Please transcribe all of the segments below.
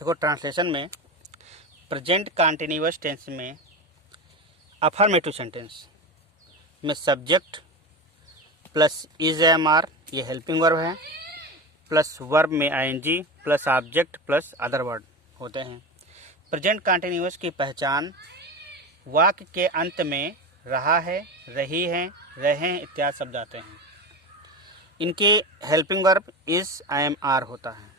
देखो ट्रांसलेशन में present continuous tense में अफर्मेटिव सेंटेंस में subject plus is am are ये हेल्पिंग वर्ब है, प्लस वर्ब में ING plus object plus other word होते हैं। प्रेजेंट कंटिन्यूअस की पहचान वाक्य के अंत में रहा है, रही है, रहे इत्यादि शब्द आते हैं। इनके helping verb is I am are होता है।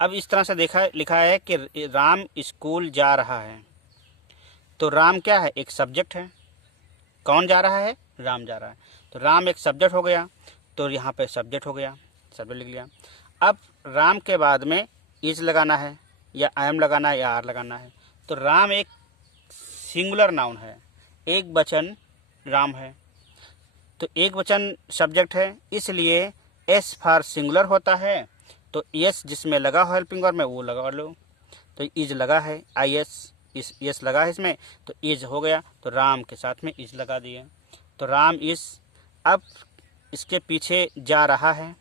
अब इस तरह से लिखा है कि राम स्कूल जा रहा है, तो राम क्या है? एक सब्जेक्ट है। कौन जा रहा है? राम जा रहा है। तो राम एक सब्जेक्ट हो गया, तो यहाँ पे सब्जेक्ट हो गया, सब्जेक्ट लिख लिया। अब राम के बाद में इज लगाना है या आई एम लगाना है या आर लगाना है। तो राम एक सिंगुलर नाउन है, एक वचन राम है, तो एक वचन सब्जेक्ट है, इसलिए एस फॉर सिंगुलर होता है। तो एस जिसमें लगा हो हेल्पिंग वर्ब में वो लगा लो। तो इज लगा है, आई एस यस लगा है इसमें, तो इज हो गया, तो राम के साथ में इज लगा दिए। तो राम इज। अब इसके पीछे जा रहा है,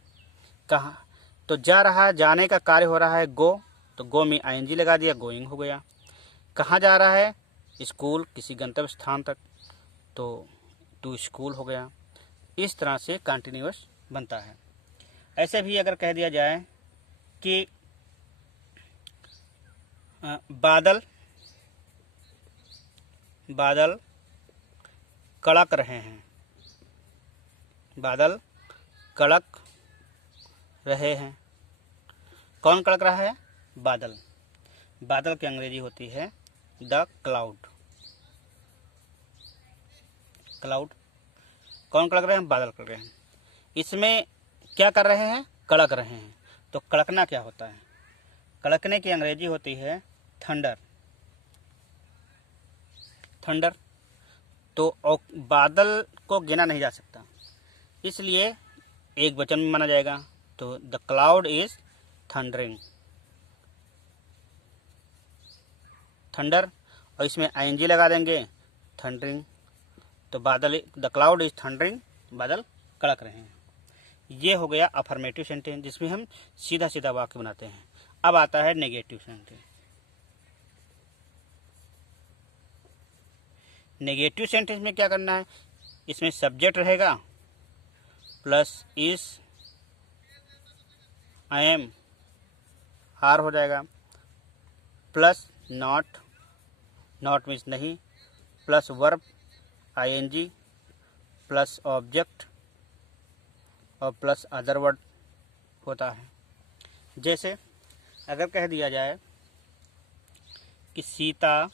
कहाँ? तो जा रहा है, जाने का कार्य हो रहा है गो, तो गो में आईएनजी लगा दिया, गोइंग हो गया। कहाँ जा रहा है? स्कूल, किसी गंतव्य स्थान तक, तो टू स्कूल हो गया। इस तरह से कंटिन्यूअस बनता है। ऐसे भी अगर कह दिया जाए कि बादल बादल कड़क रहे हैं, बादल कड़क रहे हैं। कौन कड़क रहा है? बादल। बादल की अंग्रेजी होती है द क्लाउड। क्लाउड। कौन कड़क रहे हैं? बादल कड़क रहे हैं। इसमें क्या कर रहे हैं? कड़क रहे हैं। तो कड़कना क्या होता है? कड़कने की अंग्रेजी होती है थंडर। थंडर। तो बादल को गिना नहीं जा सकता, इसलिए एक वचन में माना जाएगा। तो the cloud is thundering. Thunder, और इसमें आईएनजी लगा देंगे, थंडरिंग। तो बादल, द क्लाउड इज थंडरिंग, बादल कड़क रहे हैं। ये हो गया अफर्मेटिव सेंटेंस, जिसमें हम सीधा सीधा वाक्य बनाते हैं। अब आता है नेगेटिव सेंटेंस। नेगेटिव सेंटेंस में क्या करना है? इसमें सब्जेक्ट रहेगा plus is I am are हो जाएगा, प्लस नॉट, नॉट मीन्स नहीं, plus verb ING plus object और प्लस अदर वर्ड होता है। जैसे अगर कह दिया जाए कि सीता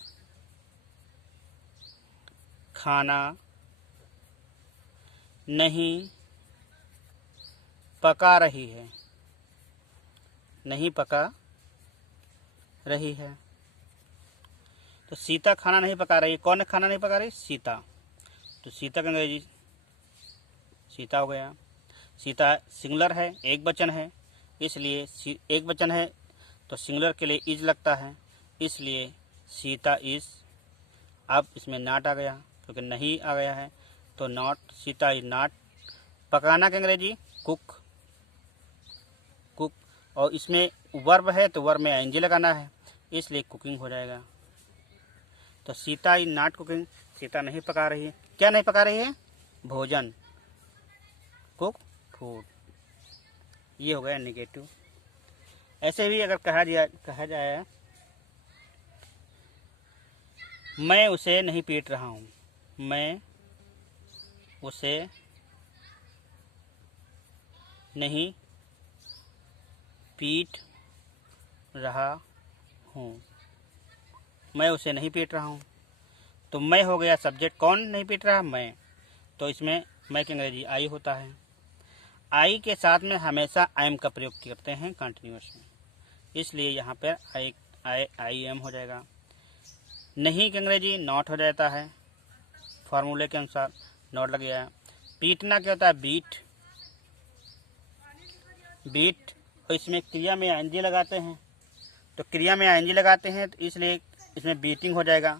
खाना नहीं पका रही है, नहीं पका रही है। तो सीता खाना नहीं पका रही है। कौन खाना नहीं पका रही? सीता। तो सीता का अंग्रेजी सीता हो गया। सीता सिंगुलर है, एक वचन है, इसलिए एक वचन है तो सिंगुलर के लिए इज लगता है, इसलिए सीता इज। अब इसमें नॉट आ गया, क्योंकि नहीं आ गया है, तो नॉट, सीता इज नॉट। पकाना के अंग्रेजी कुक, कुक। और इसमें वर्ब है तो वर्ब में आईएनजी लगाना है, इसलिए कुकिंग हो जाएगा। तो Sita is not cooking, Sita नहीं पका रही है। क्या नहीं पका रही है? भोजन, कुक फूड। ये हो गया नेगेटिव। ऐसे भी अगर कहा जाए मैं उसे नहीं पीट रहा हूँ, मैं उसे नहीं पीट रहा हूँ, मैं उसे नहीं पीट रहा हूँ। तो मैं हो गया सब्जेक्ट। कौन नहीं पीट रहा? मैं। तो इसमें मैं की अंग्रेजी आई होता है। आई के साथ में हमेशा आई एम का प्रयोग करते हैं कंटिन्यूअस में, इसलिए यहाँ पर आई एम हो जाएगा। नहीं की अंग्रेजी नॉट हो जाता है, फार्मूले के अनुसार नॉट लग गया है। पीटना क्या होता है? Beat, beat. और इसमें क्रिया में आईएनजी लगाते हैं, तो क्रिया में आईएनजी लगाते हैं तो इसलिए इसमें बीटिंग हो जाएगा।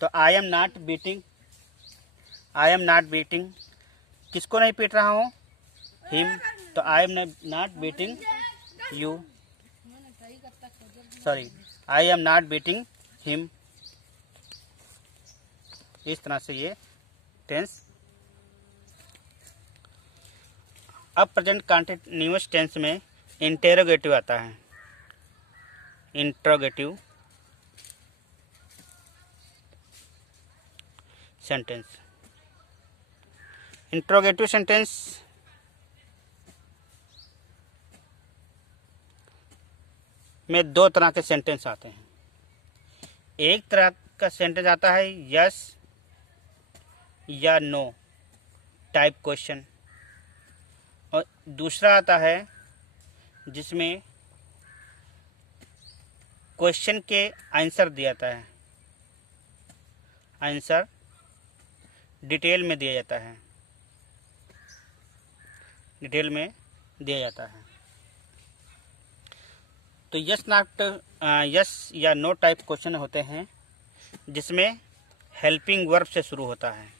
तो I am not beating, I am not beating. किसको नहीं पीट रहा हूँ? हिम। तो I am not beating you. Sorry, I am not beating him. इस तरह से ये टेंस। अब प्रेजेंट कंटिन्यूअस टेंस में इंटेरोगेटिव आता है। Interrogative sentence. इंट्रोगेटिव सेंटेंस में दो तरह के सेंटेंस आते हैं। एक तरह का सेंटेंस आता है यस या नो टाइप क्वेश्चन, और दूसरा आता है जिसमें क्वेश्चन के आंसर दिया जाता है। आंसर डिटेल में दिया जाता है, डिटेल में दिया जाता है। तो यस या नो टाइप क्वेश्चन होते हैं जिसमें हेल्पिंग वर्ब से शुरू होता है।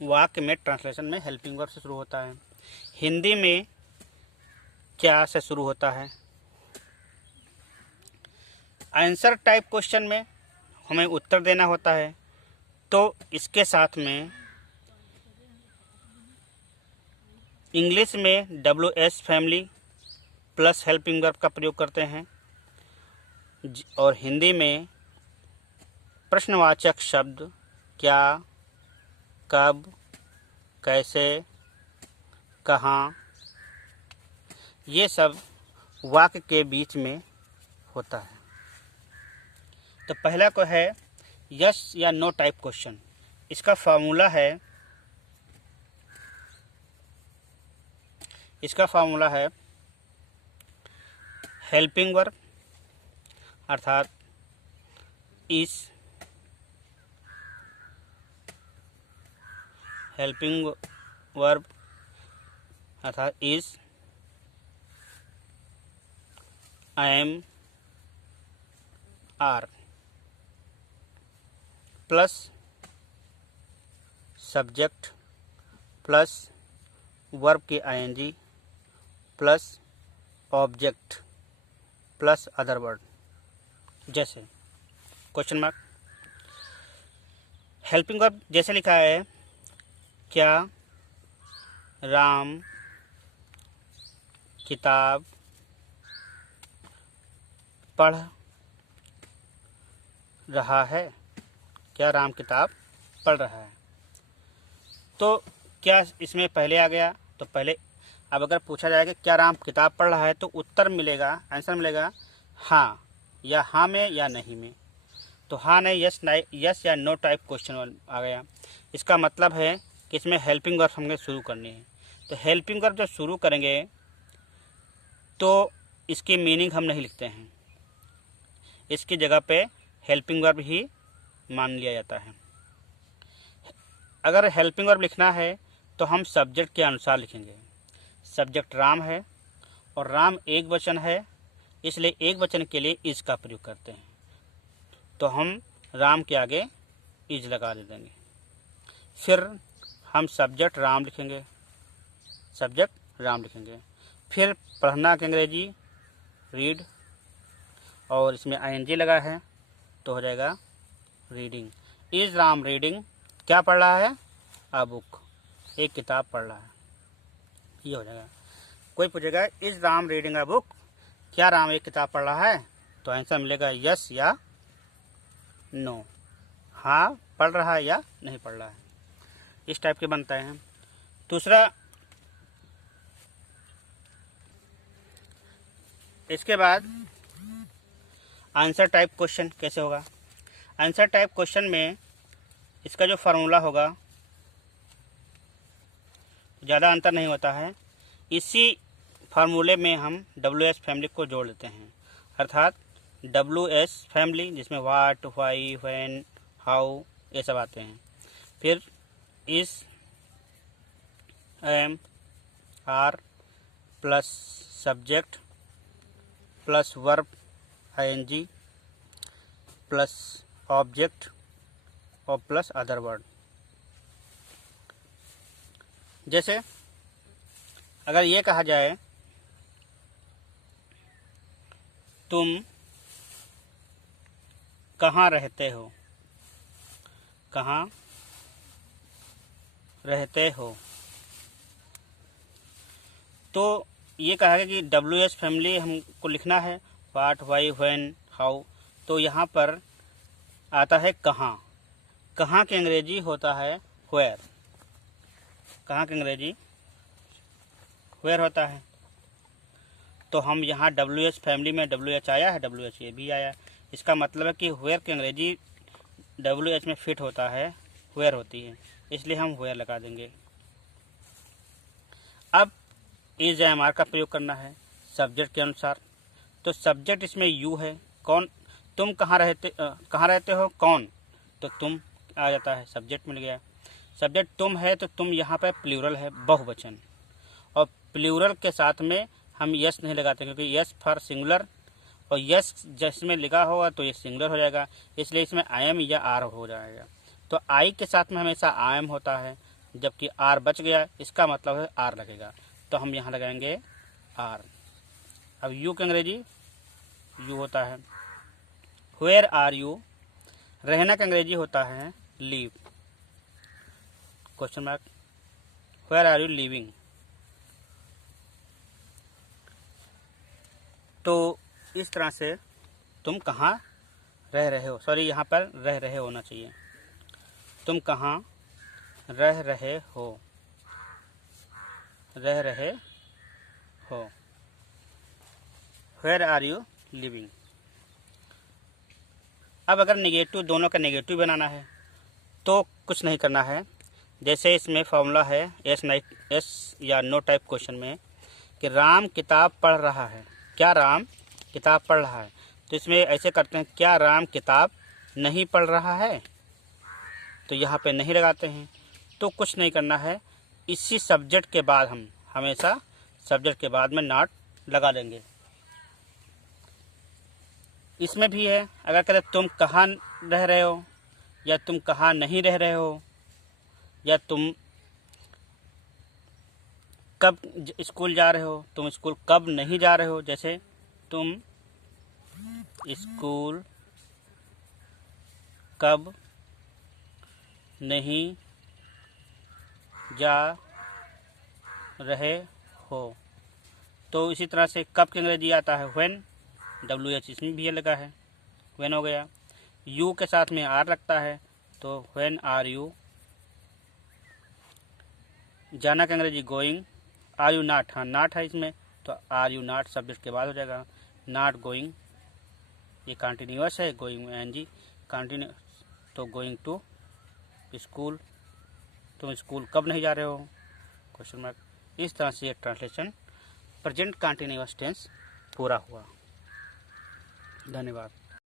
वाक्य में ट्रांसलेशन में हेल्पिंग वर्ब से शुरू होता है। हिंदी में क्या से शुरू होता है। आंसर टाइप क्वेश्चन में हमें उत्तर देना होता है, तो इसके साथ में इंग्लिश में WS family plus helping verb का प्रयोग करते हैं, और हिंदी में प्रश्नवाचक शब्द क्या, कब, कैसे, कहाँ, ये सब वाक्य के बीच में होता है। तो पहला को है यस या नो टाइप क्वेश्चन। इसका फार्मूला है हेल्पिंग वर्ब अर्थात इस, हेल्पिंग वर्ब अर्थात is, am, are plus subject plus verb की ING plus object plus other word. जैसे क्वेश्चन मार्क, हेल्पिंग वर्ब जैसे लिखा है क्या राम किताब पढ़ रहा है। क्या राम किताब पढ़ रहा है। तो क्या इसमें पहले आ गया, तो पहले अब अगर पूछा जाए कि क्या राम किताब पढ़ रहा है, तो उत्तर मिलेगा, आंसर मिलेगा हाँ, या हाँ में या नहीं में। तो हाँ नहीं, यस या नो टाइप क्वेश्चन आ गया। इसका मतलब है कि इसमें हेल्पिंग वर्ब हमें शुरू करनी है। तो हेल्पिंग वर्ब जब शुरू करेंगे तो इसकी मीनिंग हम नहीं लिखते हैं, इसकी जगह पे हेल्पिंग वर्ब ही मान लिया जाता है। अगर हेल्पिंग वर्ब लिखना है तो हम सब्जेक्ट के अनुसार लिखेंगे। सब्जेक्ट राम है और राम एक वचन है, इसलिए एक वचन के लिए इज का प्रयोग करते हैं, तो हम राम के आगे इज लगा दे देंगे। फिर हम सब्जेक्ट राम लिखेंगे, सब्जेक्ट राम लिखेंगे। फिर पढ़ना की अंग्रेजी रीड, और इसमें ING लगा है तो हो जाएगा रीडिंग। इज राम रीडिंग, क्या पढ़ रहा है, अ बुक, एक किताब पढ़ रहा है, ये हो जाएगा। कोई पूछेगा is Ram reading a book, क्या राम एक किताब पढ़ रहा है, तो आंसर मिलेगा यस या नो, हाँ पढ़ रहा है या नहीं पढ़ रहा है। इस टाइप के बनता है। दूसरा, इसके बाद आंसर टाइप क्वेश्चन कैसे होगा। आंसर टाइप क्वेश्चन में इसका जो फार्मूला होगा ज़्यादा अंतर नहीं होता है। इसी फार्मूले में हम WS फैमिली को जोड़ लेते हैं, अर्थात WS फैमिली जिसमें व्हाट, व्हाई, व्हेन, हाउ ये सब आते हैं। फिर is, am, are plus subject plus verb ING plus object और प्लस अदर वर्ड। जैसे अगर ये कहा जाए तुम कहाँ रहते हो, कहाँ रहते हो। तो ये कहा है कि WH फैमिली हमको लिखना है, व्हाट, व्हाई, व्हेन, हाउ। तो यहाँ पर आता है कहाँ। कहाँ की अंग्रेजी होता है व्हेयर। कहाँ की अंग्रेजी व्हेयर होता है। तो हम यहाँ WH फैमिली में WH आया है, WH ये भी आया है। इसका मतलब है कि व्हेयर की अंग्रेजी WH में फिट होता है, व्हेयर होती है, इसलिए हम व्हेयर लगा देंगे। अब इज एम आर का प्रयोग करना है सब्जेक्ट के अनुसार। तो सब्जेक्ट इसमें यू है, कौन, तुम कहाँ रहते हो, कौन, तो तुम आ जाता है, सब्जेक्ट मिल गया। सब्जेक्ट तुम है तो तुम यहाँ पर प्लूरल है, बहुवचन, और प्लूरल के साथ में हम यस नहीं लगाते क्योंकि यस फॉर सिंगुलर, और यस जिसमें लिखा होगा तो ये सिंगुलर हो जाएगा, इसलिए इसमें आई एम या आर हो जाएगा। तो आई के साथ में हमेशा आई एम होता है, जबकि आर बच गया, इसका मतलब है आर लगेगा, तो हम यहाँ लगाएंगे आर। अब यू की अंग्रेजी यू होता है। वेयर आर यू, रहना का अंग्रेजी होता है live, question mark, where are you living. तो इस तरह से तुम कहाँ रह रहे हो, सॉरी यहाँ पर रह रहे होना चाहिए, तुम कहाँ रह रहे हो, रह रहे हो, वेयर आर यू लिविंग। अब अगर नेगेटिव, दोनों का नेगेटिव बनाना है तो कुछ नहीं करना है। जैसे इसमें फॉर्मूला है एस या नो टाइप क्वेश्चन में कि राम किताब पढ़ रहा है, क्या राम किताब पढ़ रहा है, तो इसमें ऐसे करते हैं, क्या राम किताब नहीं पढ़ रहा है, तो यहाँ पे नहीं लगाते हैं। तो कुछ नहीं करना है, इसी सब्जेक्ट के बाद हम हमेशा सब्जेक्ट के बाद में नॉट लगा देंगे। इसमें भी है, अगर कहते तुम कहाँ रह रहे हो, या तुम कहाँ नहीं रह रहे हो, या तुम कब स्कूल जा रहे हो, तुम स्कूल कब नहीं जा रहे हो, जैसे तुम स्कूल कब नहीं जा रहे हो। तो इसी तरह से कब की अंग्रेजी आता है व्हेन, WH इसमें भी ये लगा है, व्हेन हो गया। यू के साथ में आर लगता है, तो व्हेन आर यू। जाना की अंग्रेजी गोइंग, आर यू नॉट, हाँ नॉट है इसमें, तो आर यू नॉट सब्जेक्ट के बाद हो जाएगा, नॉट गोइंग, ये कंटिन्यूअस है, गोइंग में एनजी कंटिन्यू, तो गोइंग टू स्कूल, तुम स्कूल कब नहीं जा रहे हो, क्वेश्चन मार्क। इस तरह से ये ट्रांसलेशन प्रेजेंट कंटिन्यूअस टेंस पूरा हुआ। धन्यवाद।